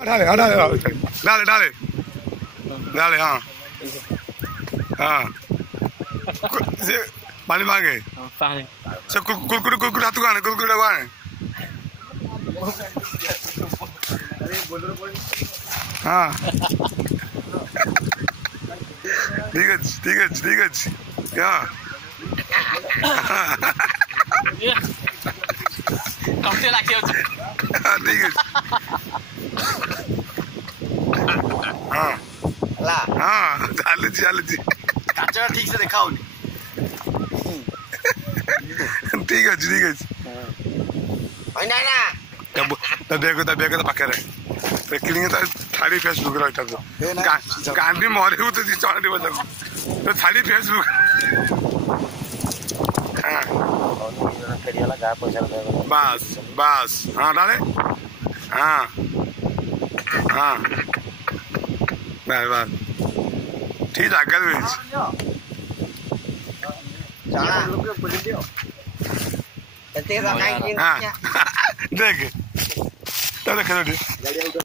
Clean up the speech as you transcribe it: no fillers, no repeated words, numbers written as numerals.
डाले हाँ डाले डाले डाले डाले हाँ हाँ पानी मांगे सर कुरकुरे कुरकुरे हाथ गाने कुरकुरे लगाने हाँ ठीक है ठीक है ठीक है क्या कमसे लाके ठीक है हाँ ला हाँ चालू जी काचरा ठीक से दिखाओ ठीक है ना ना तब देखो पाखे रे देखलिंगे तो थाली फेसबुक रे तब गांधी मरे हो तो चढ़ दिबो तब तो थाली फेसबुक हां फेरियाला गा पैसा बस हां डाले हां हां बस ठीक है कर बेच चला देख देख तो देख